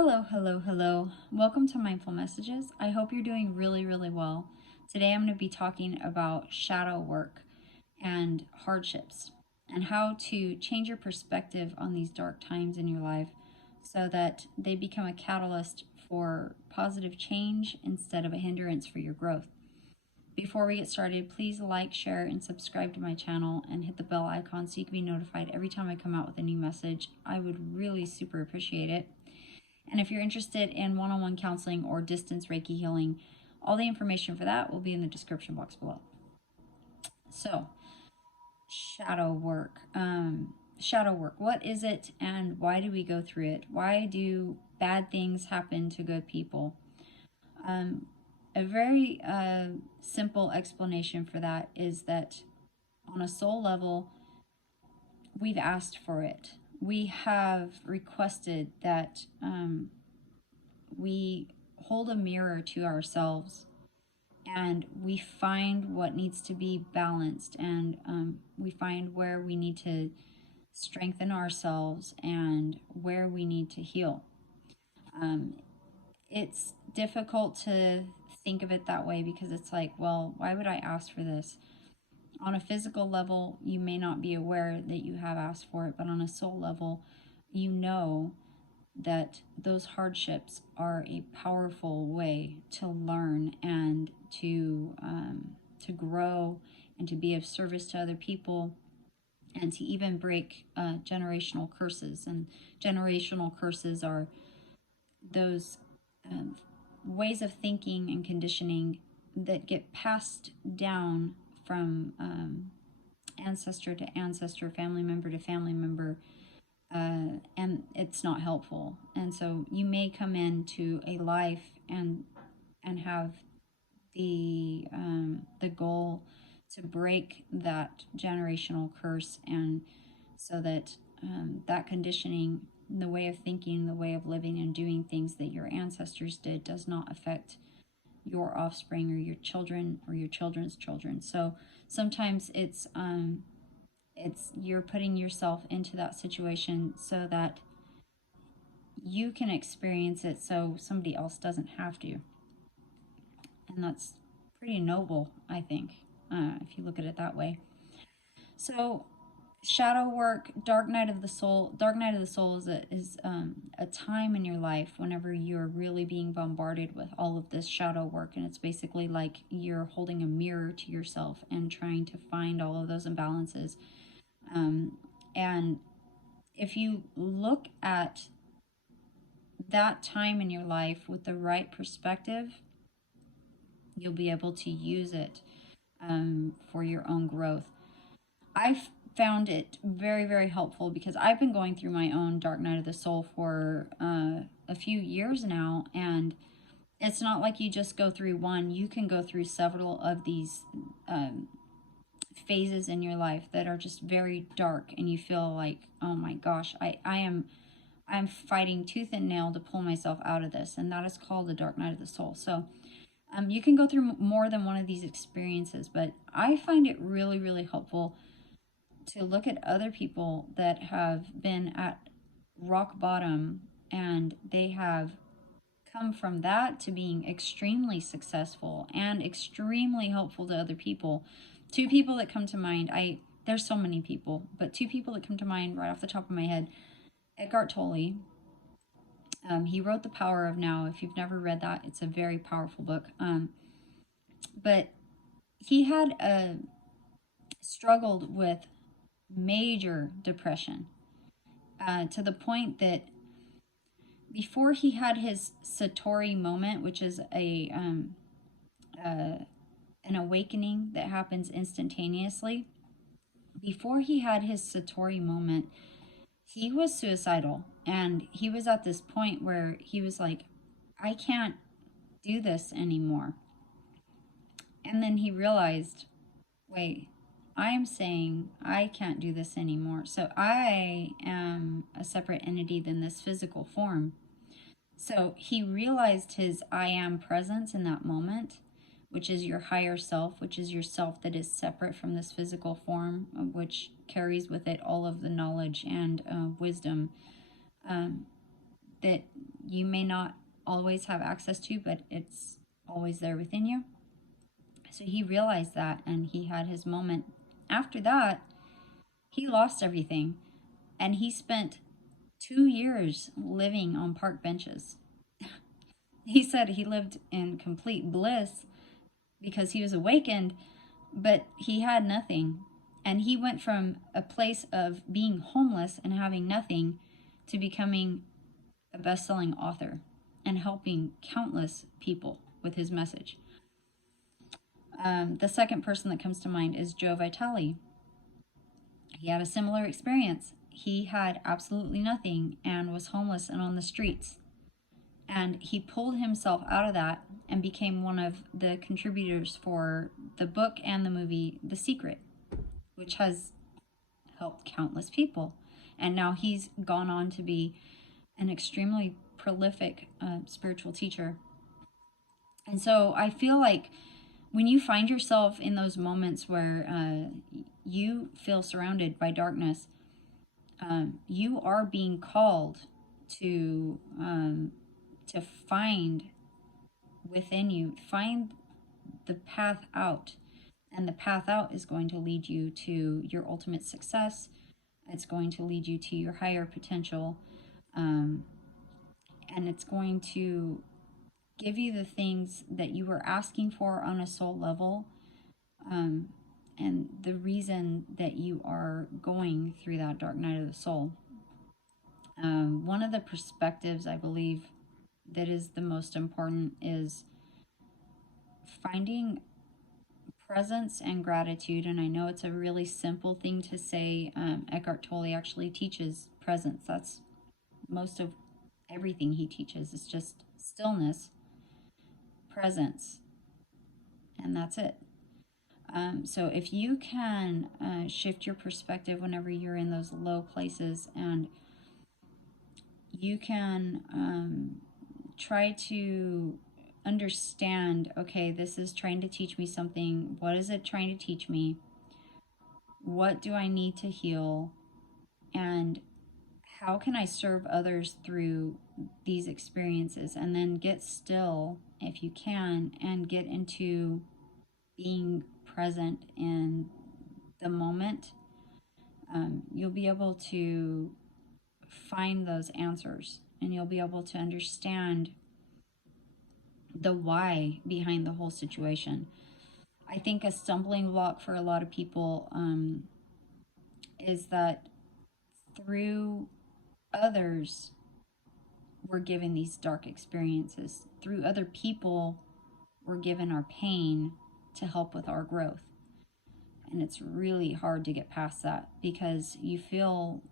Hello, hello, hello. Welcome to Mindful Messages. I hope you're doing really, really well. Today I'm going to be talking about shadow work and hardships and how to change your perspective on these dark times in your life so that they become a catalyst for positive change instead of a hindrance for your growth. Before we get started, please like, share, and subscribe to my channel and hit the bell icon so you can be notified every time I come out with a new message. I would really super appreciate it. And if you're interested in one-on-one counseling or distance Reiki healing, all the information for that will be in the description box below. So, shadow work. Shadow work. What is it and why do we go through it? Why do bad things happen to good people? A very simple explanation for that is that on a soul level, we've asked for it. We have requested that we hold a mirror to ourselves and we find what needs to be balanced, and we find where we need to strengthen ourselves and where we need to heal. It's difficult to think of it that way because it's like, well, why would I ask for this? On a physical level, you may not be aware that you have asked for it, but on a soul level, you know that those hardships are a powerful way to learn and to grow and to be of service to other people and to even break generational curses. And generational curses are those ways of thinking and conditioning that get passed down from ancestor to ancestor, family member to family member, and it's not helpful. And so you may come into a life and have the goal to break that generational curse, and so that that conditioning, the way of thinking, the way of living and doing things that your ancestors did does not affect your offspring or your children or your children's children. So sometimes it's you're putting yourself into that situation so that you can experience it so somebody else doesn't have to. And that's pretty noble, I think, if you look at it that way. So shadow work, dark night of the soul. Dark night of the soul is a time in your life whenever you're really being bombarded with all of this shadow work, and it's basically like you're holding a mirror to yourself and trying to find all of those imbalances. And if you look at that time in your life with the right perspective, you'll be able to use it for your own growth. I've found it very, very helpful because I've been going through my own dark night of the soul for a few years now, and it's not like you just go through one. You can go through several of these phases in your life that are just very dark, and you feel like, oh my gosh, I'm fighting tooth and nail to pull myself out of this, and that is called the dark night of the soul. So you can go through more than one of these experiences, but I find it really, really helpful to look at other people that have been at rock bottom and they have come from that to being extremely successful and extremely helpful to other people. Two people that come to mind, there's so many people, but two people that come to mind right off the top of my head. Eckhart Tolle. He wrote The Power of Now. If you've never read that, it's a very powerful book. But he had struggled with major depression to the point that before he had his Satori moment, which is an awakening that happens instantaneously, before he had his Satori moment, he was suicidal. And he was at this point where he was like, I can't do this anymore. And then he realized, wait, I am saying I can't do this anymore. So I am a separate entity than this physical form. So he realized his I am presence in that moment, which is your higher self, which is your self that is separate from this physical form, which carries with it all of the knowledge and wisdom that you may not always have access to, but it's always there within you. So he realized that, and he had his moment. After that, he lost everything, and he spent 2 years living on park benches. He said he lived in complete bliss because he was awakened, but he had nothing. And he went from a place of being homeless and having nothing to becoming a best-selling author and helping countless people with his message. The second person that comes to mind is Joe Vitale. He had a similar experience. He had absolutely nothing and was homeless and on the streets. And he pulled himself out of that and became one of the contributors for the book and the movie The Secret, which has helped countless people. And now he's gone on to be an extremely prolific spiritual teacher. And so I feel like when you find yourself in those moments where you feel surrounded by darkness, you are being called to find within you, find the path out. And the path out is going to lead you to your ultimate success. It's going to lead you to your higher potential. And it's going to give you the things that you were asking for on a soul level. And the reason that you are going through that dark night of the soul. One of the perspectives I believe that is the most important is finding presence and gratitude. And I know it's a really simple thing to say. Eckhart Tolle actually teaches presence. That's most of everything he teaches. It's just stillness, presence, and that's it. So if you can shift your perspective whenever you're in those low places, and you can try to understand, okay, this is trying to teach me something. What is it trying to teach me? What do I need to heal? And how can I serve others through these experiences? And then get still if you can, and get into being present in the moment. You'll be able to find those answers, and you'll be able to understand the why behind the whole situation. I think a stumbling block for a lot of people is that through others, we're given these dark experiences. Through other people, we're given our pain to help with our growth. And it's really hard to get past that, because you feel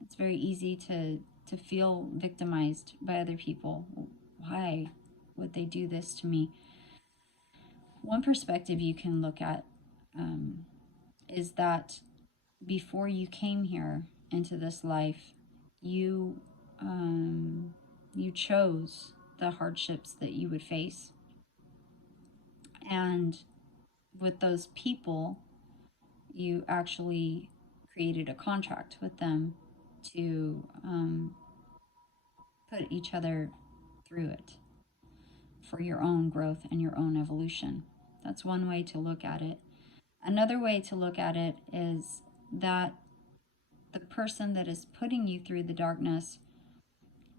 it's very easy to feel victimized by other people. Why would they do this to me? One perspective you can look at is that before you came here into this life, you chose the hardships that you would face. And with those people, you actually created a contract with them to put each other through it for your own growth and your own evolution. That's one way to look at it. Another way to look at it is that the person that is putting you through the darkness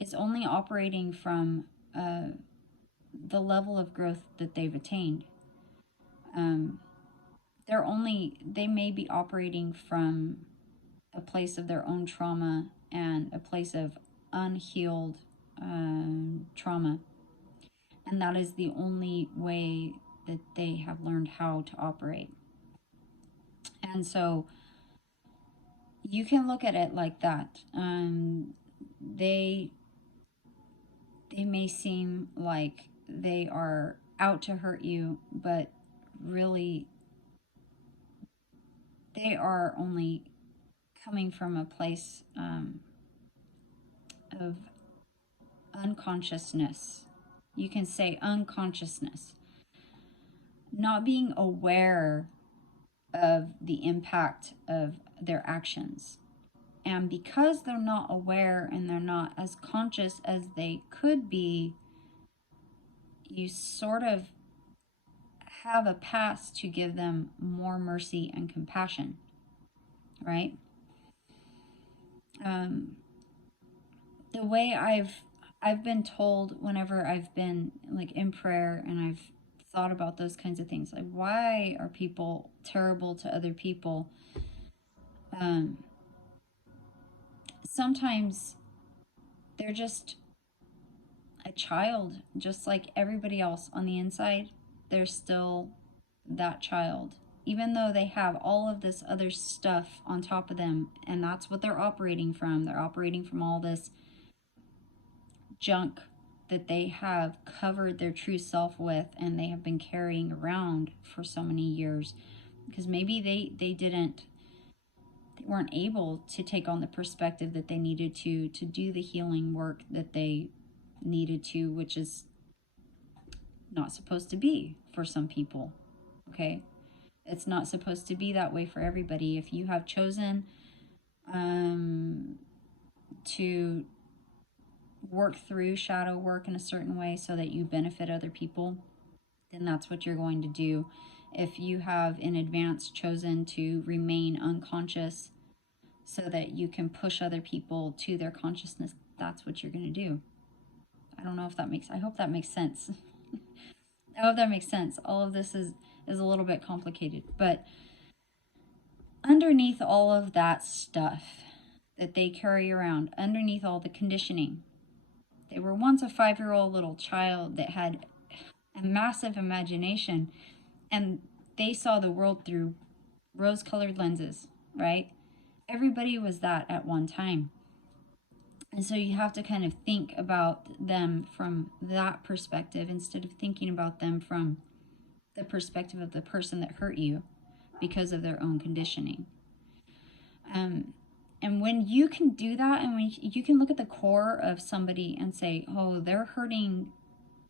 is only operating from the level of growth that they've attained. They may be operating from a place of their own trauma and a place of unhealed trauma. And that is the only way that they have learned how to operate. And so you can look at it like that. They may seem like they are out to hurt you, but really they are only coming from a place of unconsciousness. You can say unconsciousness. Not being aware of the impact of their actions. And because they're not aware and they're not as conscious as they could be, you sort of have a pass to give them more mercy and compassion, right? The way I've been told whenever I've been like in prayer and I've thought about those kinds of things, like why are people terrible to other people? Sometimes they're just a child, just like everybody else on the inside. They're still that child, even though they have all of this other stuff on top of them, and that's what they're operating from. They're operating from all this junk that they have covered their true self with, and they have been carrying around for so many years, because maybe they weren't able to take on the perspective that they needed to do the healing work that they needed to, which is not supposed to be for some people. Okay, it's not supposed to be that way for everybody. If you have chosen to work through shadow work in a certain way so that you benefit other people, then that's what you're going to do. If you have in advance chosen to remain unconscious so that you can push other people to their consciousness, that's what you're going to do. I don't know if that makes, I hope that makes sense. I hope that makes sense. All of this is a little bit complicated, but underneath all of that stuff that they carry around, underneath all the conditioning, they were once a 5-year-old little child that had a massive imagination, and they saw the world through rose-colored lenses, right? Everybody was that at one time. And so you have to kind of think about them from that perspective instead of thinking about them from the perspective of the person that hurt you because of their own conditioning. And when you can do that, and when you can look at the core of somebody and say, oh, they're hurting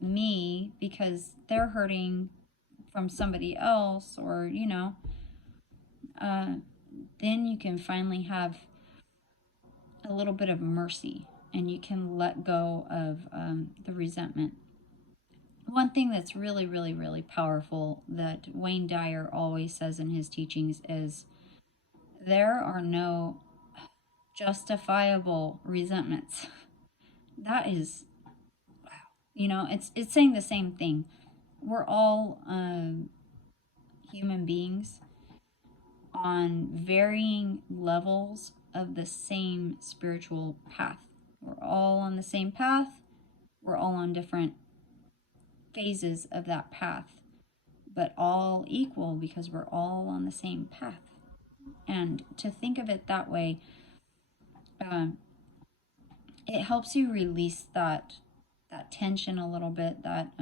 me because they're hurting from somebody else, or, you know, then you can finally have a little bit of mercy, and you can let go of the resentment. One thing that's really, really, really powerful that Wayne Dyer always says in his teachings is there are no justifiable resentments. That is, you know, it's saying the same thing. We're all human beings on varying levels of the same spiritual path. We're all on the same path. We're all on different phases of that path, but all equal because we're all on the same path. And to think of it that way, it helps you release that tension a little bit, that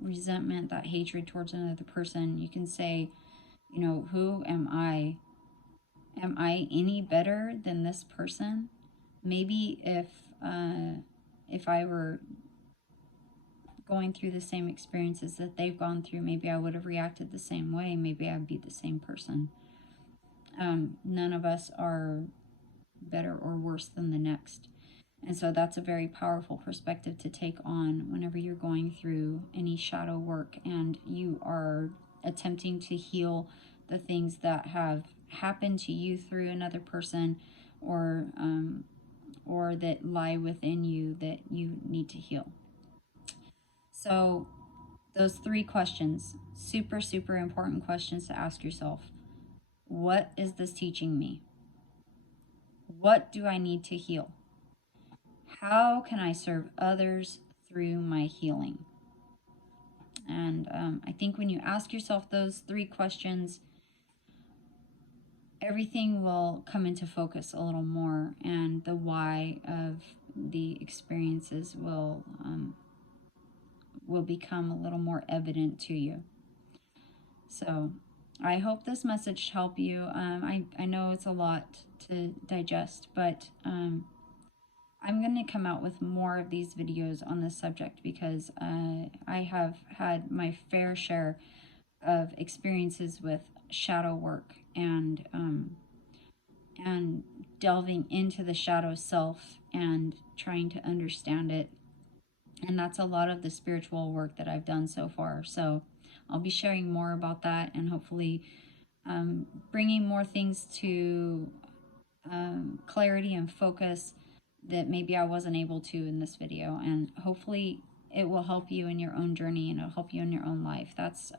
resentment, that hatred towards another person. You can say, you know, who am I? Am I any better than this person? Maybe if I were going through the same experiences that they've gone through, maybe I would have reacted the same way. Maybe I'd be the same person. None of us are better or worse than the next. And so that's a very powerful perspective to take on whenever you're going through any shadow work and you are attempting to heal the things that have happened to you through another person, or that lie within you that you need to heal. So those 3 questions, super, super important questions to ask yourself. What is this teaching me? What do I need to heal? How can I serve others through my healing? And I think when you ask yourself those 3 questions, everything will come into focus a little more, and the why of the experiences will become a little more evident to you. So I hope this message helped you. I know it's a lot to digest, but I'm going to come out with more of these videos on this subject because I have had my fair share of experiences with shadow work and delving into the shadow self and trying to understand it. And that's a lot of the spiritual work that I've done so far. So I'll be sharing more about that, and hopefully bringing more things to clarity and focus that maybe I wasn't able to in this video. And hopefully it will help you in your own journey, and it'll help you in your own life. That's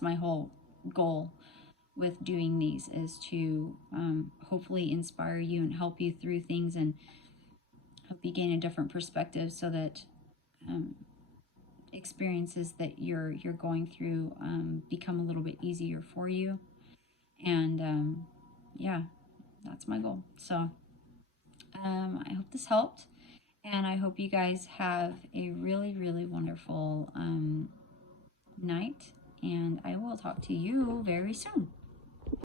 my whole goal with doing these, is to hopefully inspire you and help you through things, and help you gain a different perspective, so that experiences that you're going through become a little bit easier for you. And yeah, that's my goal. So I hope this helped, and I hope you guys have a really, really wonderful night, and I will talk to you very soon.